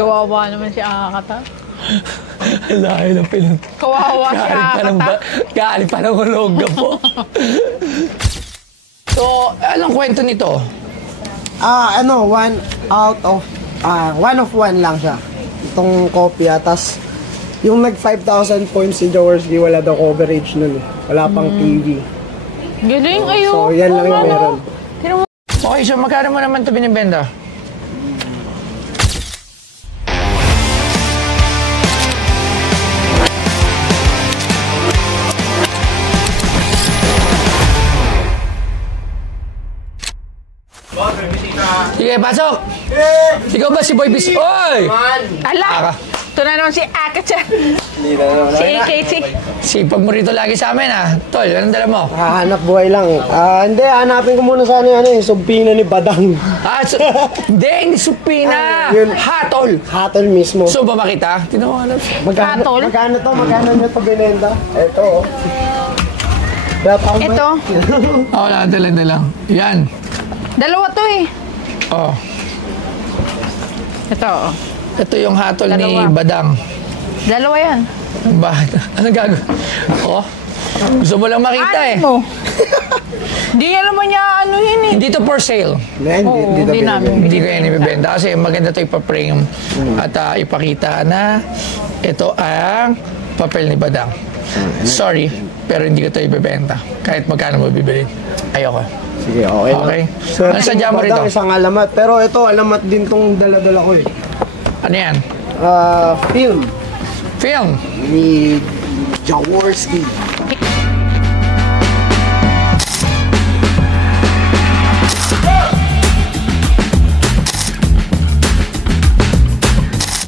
Kawawa naman si Akata. Lahi ng pinun. Kawawa si Akata. Galing pa ng Olonga po. So, anong kwento nito? One of one lang siya. Itong kopya, tas yung nag 5,000 points si Jaworski, wala daw coverage nun eh. Wala pang TV. Galing, ayun. So, yan lang yung meron. Okay, so magkano mo naman ito binibenta? Sige, pasok! Ikaw ba si Boy Bis? Oy! Ala! Ito na naman si Akata. Si AKT. Sipag mo rito lagi sa amin, ha? Tol, anong dala mo? Hanap buhay lang. Hindi, hanapin ko muna sana yung subpina ni Badang. Hindi supina! Yun. Hatol! Hatol mismo. So ba makita? Tinawalan. Hatol? Magkano to? Magkano nyo to binenta? Ito, oh. Ito. Oo, dala lang. Yan. Dalawa to eh. Oh. Ito. Ito yung hatol Dalawa. ni Badang. Dalawa yan. Bakit? Anong gagawin? Oh, gusto mo lang makita eh. Ano mo? Hindi naman niya ano yun eh. Hindi to for sale. Hindi namin. Hindi ko yan ibibenta kasi maganda to ipa-frame at ipakita na ito ang papel ni Badang. Sorry, pero hindi ko to ibibenta. Kahit magkano mo bibili. Ayoko. Sige, okay. Okay. So, Ano sadya mo rito? Isang alamat. Pero ito, alamat din tong dala-dala ko eh. Ano yan? Film. Film. Ni Jaworski.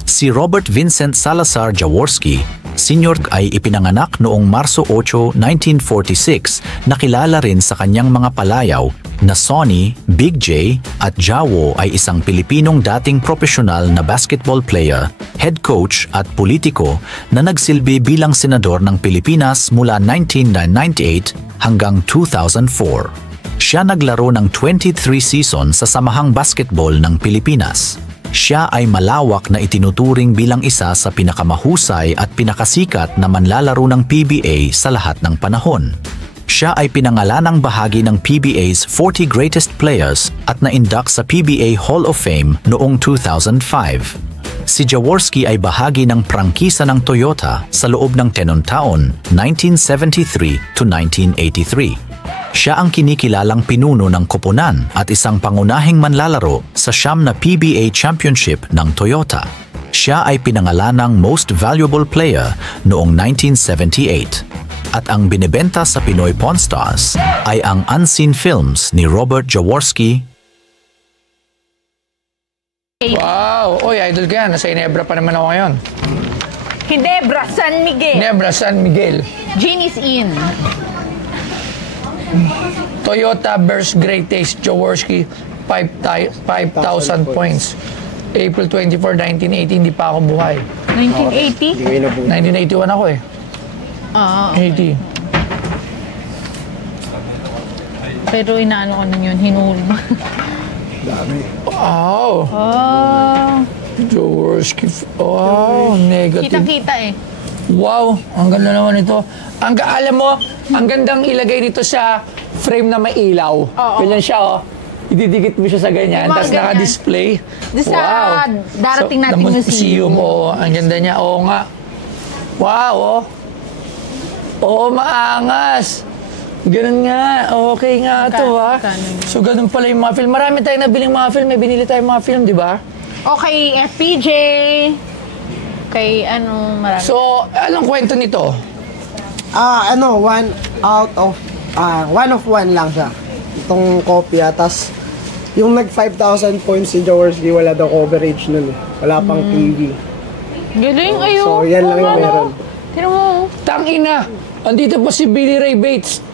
Si Robert Vincent Salazar Jaworski, Sr. ay ipinanganak noong Marso 8, 1946 na kilala rin sa kanyang mga palayaw na Sonny, Big J at Jawo ay isang Pilipinong dating profesional na basketball player, head coach at politiko na nagsilbi bilang senador ng Pilipinas mula 1998 hanggang 2004. Siya naglaro ng 23 season sa Samahang Basketball ng Pilipinas. Siya ay malawak na itinuturing bilang isa sa pinakamahusay at pinakasikat na manlalaro ng PBA sa lahat ng panahon. Siya ay pinangalanang bahagi ng PBA's 40 Greatest Players at na-induct sa PBA Hall of Fame noong 2005. Si Jaworski ay bahagi ng prangkisa ng Toyota sa loob ng 10 taon, 1973 to 1983. Siya ang kinikilalang pinuno ng koponan at isang pangunahing manlalaro sa siyam na PBA Championship ng Toyota. Siya ay pinangalanang Most Valuable Player noong 1978. At ang binibenta sa Pinoy Pawn Stars ay ang Unseen Films ni Robert Jaworski. Wow! Oy, idol ka yan. Nasa Ginebra pa naman ako ngayon. Ginebra, San Miguel. Ginebra, San Miguel. Genie's Inn. Toyota Burst Great Taste Jaworski, 5,000 points. April 24, 1980, hindi pa ako buhay. 1980? 1981 ako eh. 80. Pero inaano ko nun yun, hinuli mo. Wow! Jaworski. Wow, negative. Kita-kita eh. Wow, ang ganda naman ito. Alam mo, ang gandang ilagay nito sa frame na may ilaw. Ganyan siya, oh. Ididikit mo siya sa ganyan, tapos naka-display. Sa darating nating museum. Oo, ang ganda niya. Oo nga. Wow, oh. Oo, maangas. Ganun nga. Okay nga ito, ha. So, ganun pala yung mga film. Marami tayong nabiling mga film. May binili tayong mga film, di ba? Okay, FPJ. Kay marami. So, anong kwento nito? One of one lang siya. Itong kopya, tas yung nag 5,000 points si Jaworski, wala daw coverage nun eh. Wala pang TV. Galing, ayun. So, yan lang yung meron. Tira mo. Tangina! Andito pa si Billy Ray Bates.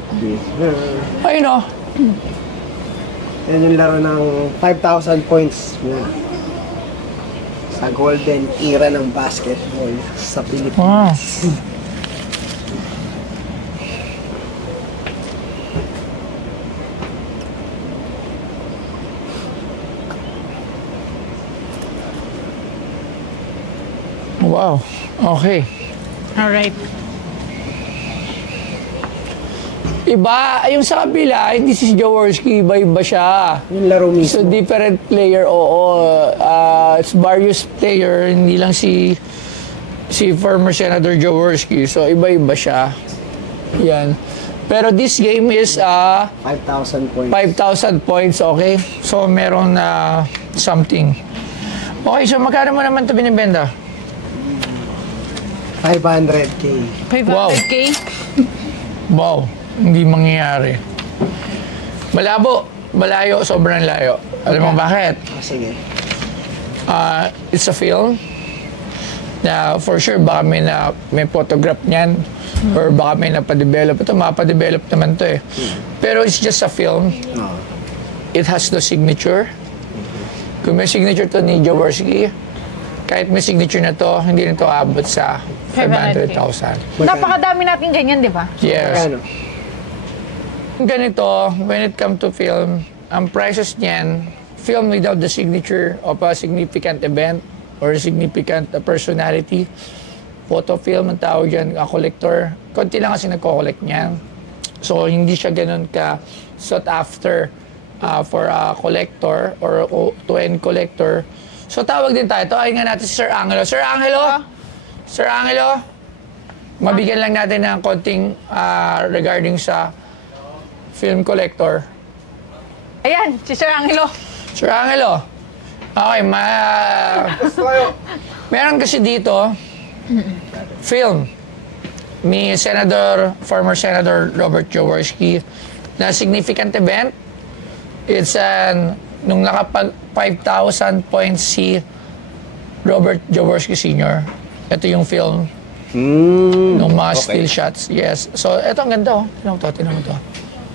Ayun, oh. Yan yung laro ng 5,000 points. Sa golden era ng basketball sa Pilipinas. Wow. Wow. Okay. Alright. Iba, yung sa kabila, hindi si Jaworski, iba-iba siya. Yung laro So, mismo. different player, oo. It's various player, hindi lang si former Senator Jaworski. So, iba-iba siya. Yan. Pero this game is 5,000 points. 5,000 points, okay? So, meron na something. Okay, so magkano mo naman ito binibenta? 500K. 500K? Wow, hindi mangyayari. Malabo, malayo, sobrang layo. Alam mo bakit? Sige. It's a film na for sure baka may photograph niyan or baka may napadevelop. Ito, mapadevelop naman to eh. Pero it's just a film. It has no signature. Kung may signature to ni Jaworski, kahit may signature na to, hindi na to abot sa 500,000. Napakadami natin ganyan, di ba? Yes. Ano? Ganito, when it comes to film, ang prices niyan, film without the signature of a significant event or significant personality, photo film, ang tawag dyan, a collector, konti lang kasi nagko-collect niyan. So, hindi siya ganun ka sought after for a collector or to end collector. So, tawag din tayo. Tawain nga natin si Sir Angelo. Sir Angelo? Sir Angelo? Mabigyan lang natin ng konting regarding sa film collector. Ayan, si Sir Angelo. Sir Angelo. Okay, meron kasi dito film ni former Senator Robert Jaworski na significant event. It's nung nakapag 5,000 points si Robert Jaworski Sr. Ito yung film nung mga still shots. Yes. So, ito ang ganda, oh. Tinan mo to.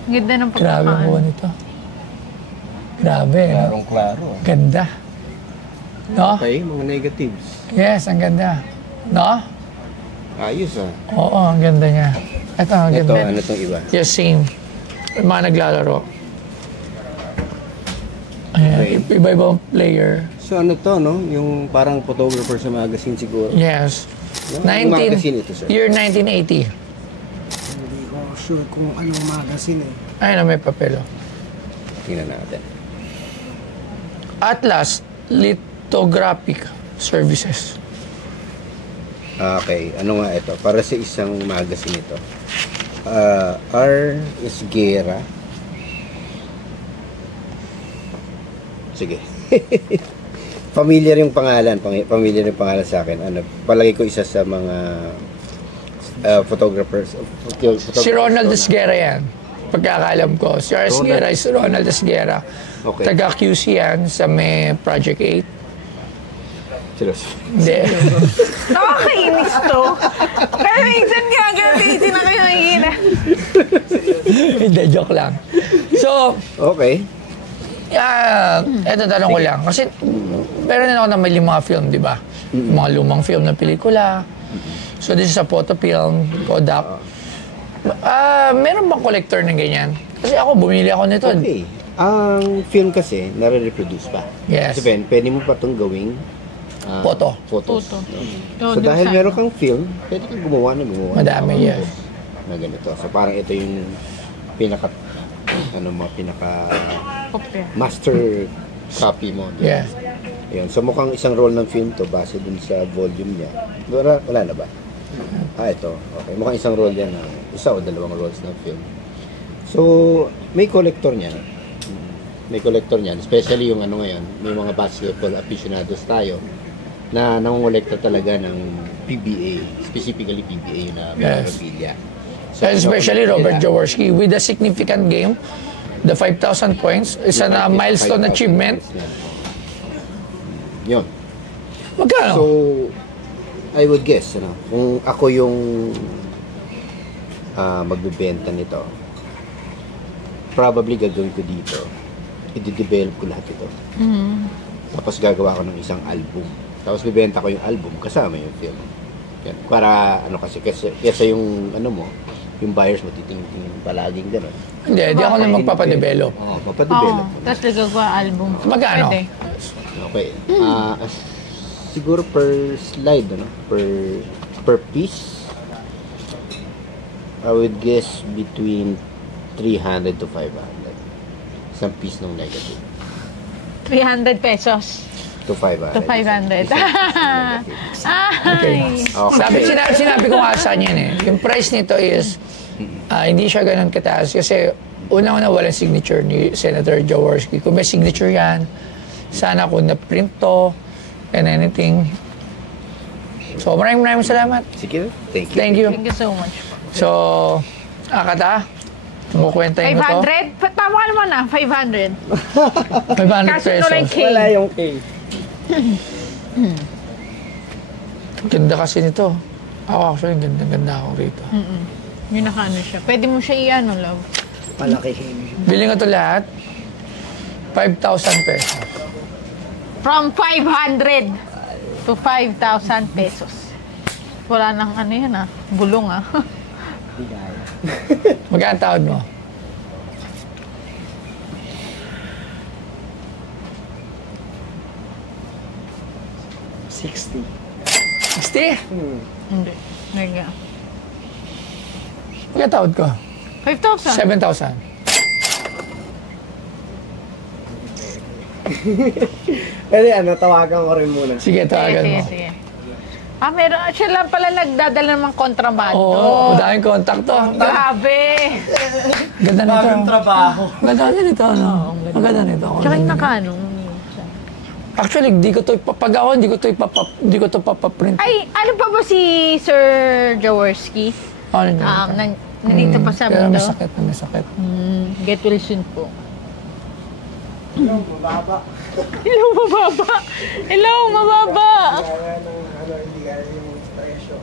Ang ganda ng Grabe ang buwan nito. Grabe. Klarong-klaro. Ganda. No? Okay, mga negatives. Yes, ang ganda. No? Ayos Oo, ang ganda niya. Ito, ang Ito, ganda. ano itong iba? Yes, same. Yung mga naglalaro. Ayan, iba-ibang player. So ano to, no? Yung parang photographer sa magazine siguro. Yes. Yung magazine ito, sir. Year 1980. Hindi ko sure kung anong magazine eh. Ayun na, may papel. Oh. Tingnan natin. Atlas Lithographic Services. Okay, ano nga ito? Para sa isang magazine ito. R. Esguerra. Sige. Familiar yung pangalan. Familiar yung pangalan sa akin. Ano, palagi ko isa sa mga photographers. Si Ronald Esguerra yan. Pagkakalam ko. Si R. Esguerra is Ronald Esguerra. Okay. Taga-QC yan sa may Project 8. Seryoso. Hindi. Nakakainis to. Pero minsan ginagawa hindi na kayo nakikita. Hindi, joke lang. So, Okay. eto tanong ko lang. Kasi, meron din ako na may mga film, di ba? Mga lumang film na pelikula. So, this is a photo film, Kodak. Meron bang collector ng ganyan? Kasi ako, bumili ako nito. Okay. Ang film kasi, nare-reproduce pa. Yes. Kasi pwede mo pa itong gawing Photos. Photo. So dahil meron kang film, pwede kang gumawa. Madami, ng yes. na ganito. So parang ito yung pinaka Kopya. master copy mo. Yeah. Ayun. So mukhang isang roll ng film to base dun sa volume niya. Wala na ba? Ito. Okay. Mukhang isang roll yan. Isa o dalawang rolls ng film. So, may collector niyan. May collector niyan. Especially yung ano ngayon, may mga basketball aficionados tayo na nangongolekta talaga ng PBA. Specifically PBA na memorabilia. So, especially Robert Jaworski with a significant game, the 5,000 points is a milestone achievement. Yun. Magkano? So, I would guess, kung ako yung magbebenta nito, probably gagawin ko dito, i-develop ko lahat ito. Tapos gagawa ko ng isang album. Tapos bibenta ko yung album kasama yung film. Yan. Para kasi yung yung buyers mo titingin palaging gano'n. Hindi ako na magpapadevelop. Oo, Oo. papadevelop. Tapos gagawa album. Magkano? Pwede. Okay. siguro per slide, ano? Per piece, I would guess between 300 to 500. Isang piece ng negative. 300 pesos. To 500. To 500. Okay. Sinabi ko nga sa niyan eh. Yung price nito is, hindi siya ganun kataas. Kasi, una-una walang signature ni Senator Jaworski. Kung may signature yan, sana kung na-print to, and anything. So, maraming salamat. Sige, thank you. Thank you. Thank you so much. So, Akata, kumukwentahin mo to. 500? Tama ka naman 500. 500 Kasi no like pesos. cake. Wala yung K. Ganda kasi nito. Ako actually, ganda ako rito. Yung nakaano siya. Pwede mo siya i-ano, love. Palakihin. Bili nga ito lahat, 5,000 pesos. From 500 to 5,000 pesos. Wala nang ano yan bulong Hindi kaya. Magkano tawad mo? 60. 60? Hindi. Nega. Magkano tawad ko? 5,000. 7,000. Pwede tawagan ko rin muna. Sige, tawagan mo. Sige. Meron. Siya lang pala nagdadala ng kontrabando. Oo, madaming contact to. Grabe. Ganda nito. Bagong trabaho. Ganda nito, ano? Maganda nito. Tsaka yung nakaano. Actually, hindi ko to papaprint. Ay, ano pa ba si Sir Jaworski? Ano niya? Nandito pa sa Pero mundo. may sakit. Get well soon po. Hello, mababa. Hello, mababa. Hello, mababa. Kaya ng hindi kaya yung presyo.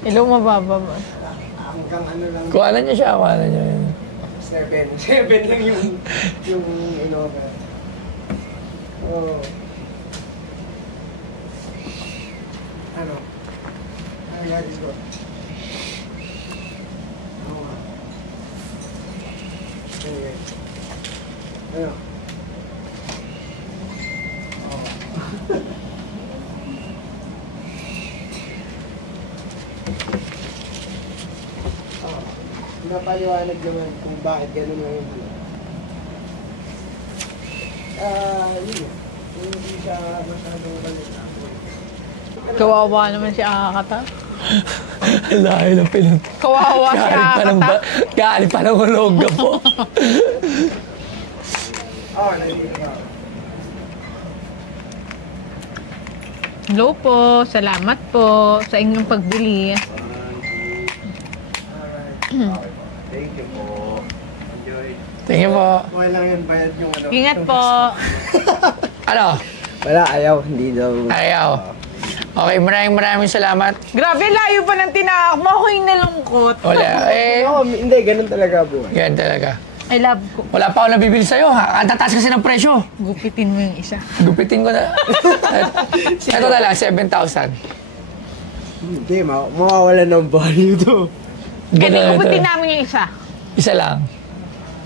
Hello, mababa. Hanggang lang. Kuhanan niya siya, kuhanan niya. 7 lang yung in-offer. Oh. Ano? Ay, guys, go. Ano? Napaliwanag naman kung bakit gano'n na yun. Yun. Hindi siya masyadong galit. Kawawa naman si Akata. Lahi ng pinun. Kawawa si Akata. Galing pa ng ulog ka po. Nandito ba? Hello po. Salamat po sa inyong pagbili. Thank you po. Enjoy. Thank you po. Okay lang yun, bayad yung Ingat po. Ano? Wala, ayaw. Hindi daw. Ayaw. Okay, maraming salamat. Grabe, layo pa ng tinahak mo. Ako yung nalungkot. Wala. Hindi, ganun talaga buhay. Yan talaga. I love ko. Wala pa ako nabibili sa'yo, ha? Ang tataas kasi ng presyo. Gupitin mo yung isa. Gupitin ko na. Ito na lang, 7,000. Hindi, mawawala ng value to. Pwede Ganun gupitin ito. namin yung isa. Isa lang.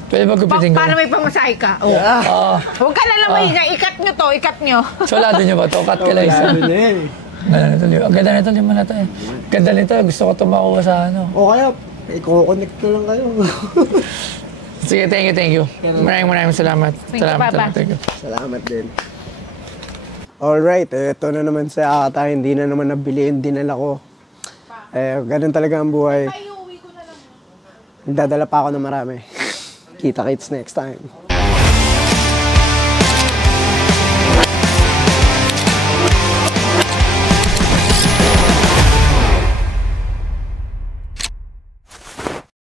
Pwede ba gupitin ko? Para may pamasahe ka. Oh. Oo. Huwag ka na lang mahiga. Ikat nyo to, ikat nyo. Solado nyo ba ito? Cut ka lang isa. Sabi na yan eh. Ang ganda nito, lima na ito eh. Ganda nito, gusto ko ito makuha sa ano. O kaya, i-connect na lang kayo. Sige, thank you. Maraming salamat. Thank you, Papa. Thank you. Salamat din. Alright, ito na naman sa Akata. Hindi na naman nabili yung dinala ko. Ganun talaga ang buhay. Dadala pa ako ng marami. Kita-kits next time.